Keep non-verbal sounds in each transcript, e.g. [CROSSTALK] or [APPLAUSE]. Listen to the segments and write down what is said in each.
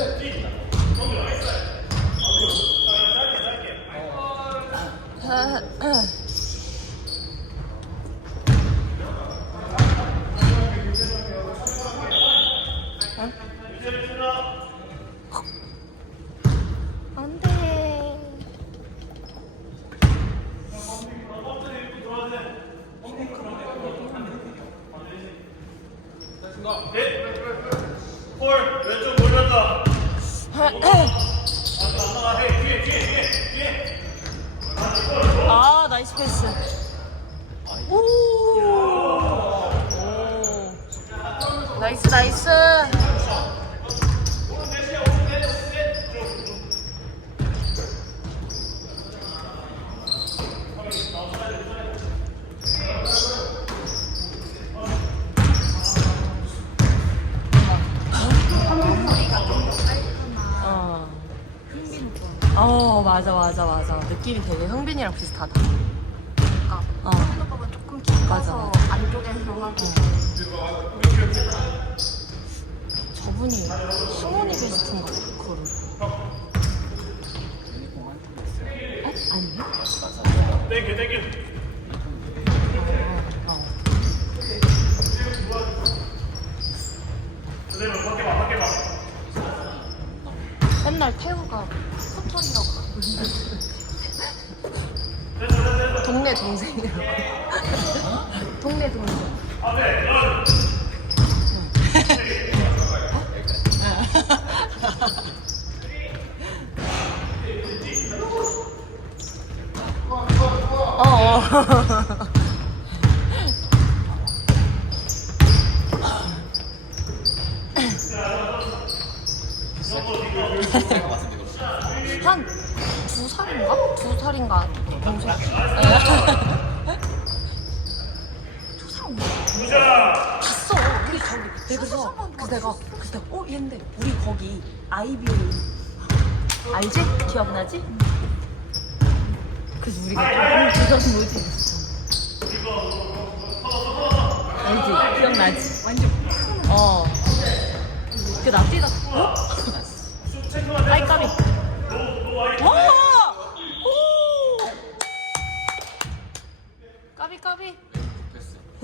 안 아, 나이스 패스. 오. 오. 나이스, 나이스. 어. 어, 맞아, 맞아, 맞아. 느낌이 되게 흥빈이랑 비슷하다. 그러니까 어. 한국어가 조금 깊어서 안쪽에서 하고 저분이 승훈이 베스트인가 봐, 그거를. 어? 아니요? 땡겨 땡겨. 어. 그대로 밖에 봐 밖에 봐. 맨날 태우가 포털이라고 동네 동생이라고. 동네 동생. 앞에 연. 어, 어. [LAUGHS] 한 두 살인가? 두 살인가? 동생. 부자. 봤어. 우리 저기 내가서 그래서 내가 그래서 내가 어 얘인데 우리 거기 아이비오 알지? 기억나지? 그래서 우리가 음, 그건 뭐지? 알지? 기억나지? 완전 어. 그나 뛰다 어? 아이 까비. 와! 오! 까비 까비.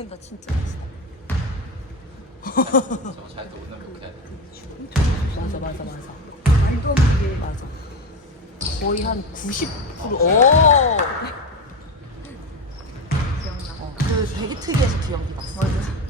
나 진짜 저 잘도 못 나면 그냥 맞아 맞아 맞아 말도 안 돼. 맞아 거의 한 90% 오! 기억나. 어, 그 되게 특이해서 기억이 났어 맞아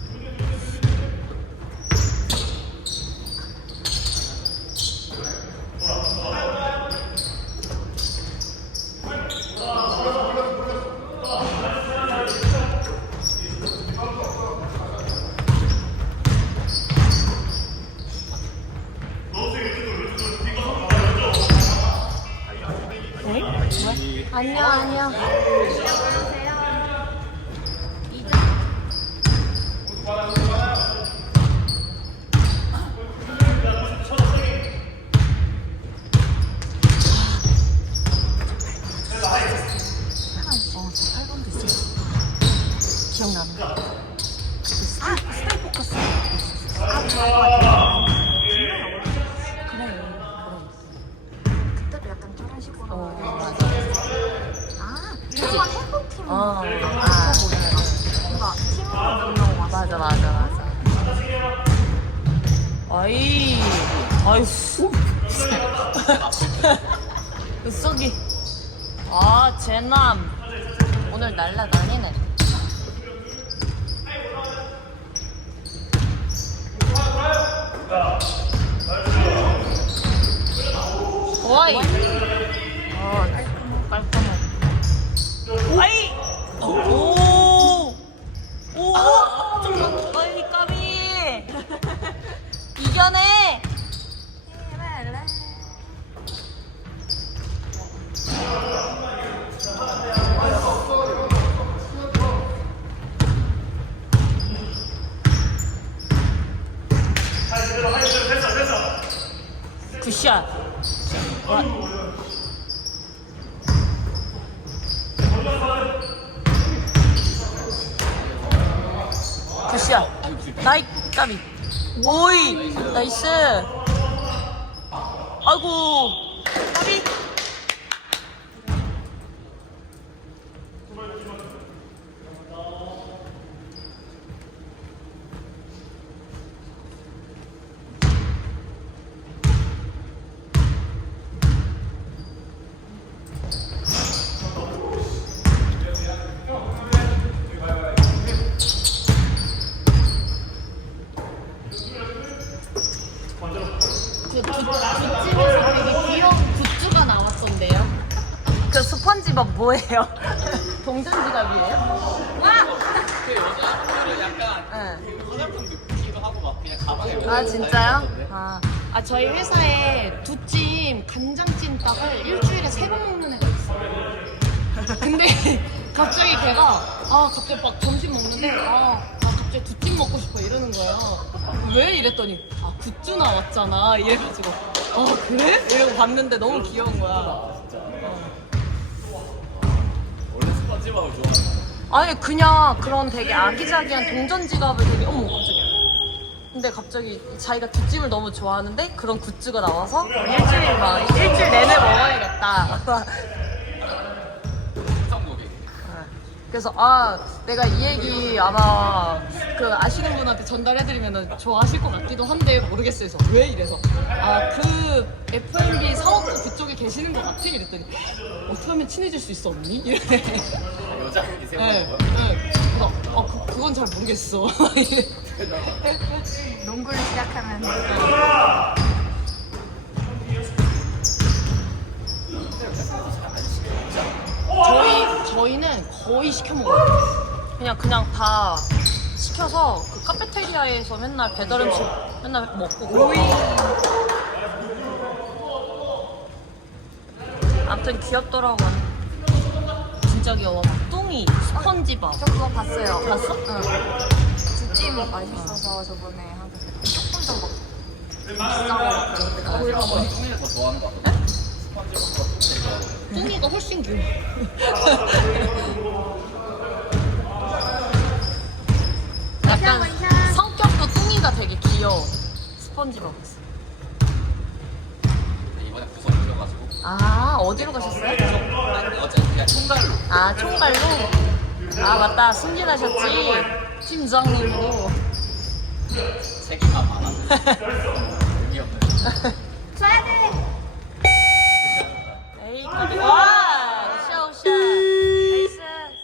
안녕 안녕 어, 저 8번도 있어. 기억나는 거. 그 스타일, 포커스. 그 어, 아, 아, 뭔가 팀으로 넣는 거 맞아, 맞아, 맞아. 아이, 아이, 후. [LAUGHS] 그. 아, 제남. 오늘 날라다니네. 와이. 어, 깔끔해. 아이! 오! 오! 아이, 까비! 이겨내! 한 그대로 한 그대로 됐어 됐어. 굿샷. 와. 굿샷. 나이 까비. 오이. 나이스. 아이고. 까비. 그 굿집에서 되게 귀여운 굿즈가 나왔던데요. 그 스펀지밥 뭐예요? [LAUGHS] 동전 지갑이에요? 그 약간 응. 화장품 느끼기도 하고 막 그냥 가방에 아 진짜요? 아. 아 저희 회사에 두찜 간장찜 닭을 일주일에 세 번 먹는 애가 있어요. 근데 [LAUGHS] 갑자기 걔가 아 갑자기 막 점심 먹는데 아, 아 갑자기 두찜 먹고 싶어 이러는 거예요. 왜 이랬더니 아 굿즈 나왔잖아 이래가지고 아 그래? 이러고 봤는데 너무 귀여운 거야. 스펀지밥을 좋아하는 아니 그냥 그런 되게 아기자기한 동전 지갑을 되게 어머 갑자기. 근데 갑자기 자기가 뒷짐을 너무 좋아하는데 그런 굿즈가 나와서 일주일 막 일주일 내내 먹어야겠다. 성고객 그래서 아 내가 이 얘기 아마 그 아시는 분한테 전달해드리면 좋아하실 것 같기도 한데 모르겠어요. 그래서 왜 이래서. 아 그 F&B 사업부 그쪽에 계시는 것 같아? 이랬더니 어떻게 하면 친해질 수 있어 언니? 이래 여자 이세 네, 번 네. 그래서 어, 그, 그건 잘 모르겠어. [LAUGHS] 농구를 시작하면 저희 저희는 거의 시켜 먹어요. 그냥 그냥 다 시켜서 그 카페테리아에서 맨날 배달 음식 맨날 먹고 오이 아무튼 귀엽더라고 진짜 귀여워 뚱이 스펀지밥 저 그거 봤어요. 봤어? 응 두찜 맛있어서 저번에 한 조금 더 먹. 비싼 거 먹고 오히려 먹. 똥이를 더 좋아하는 것 같아 스펀지밥보다 똥이 좋아하고 뚱이가 훨씬 귀여워. [LAUGHS] 약간. 성격도 뚱이가 되게 귀여워 스펀지밥 근데 이번에 구성 줄여가지고 아 어디로 가셨어요? 아니 어제 그냥 총괄로 아 총괄로? 아 맞다. 승진하셨지? 팀장님으로 없는 쏴야 돼. 에이 와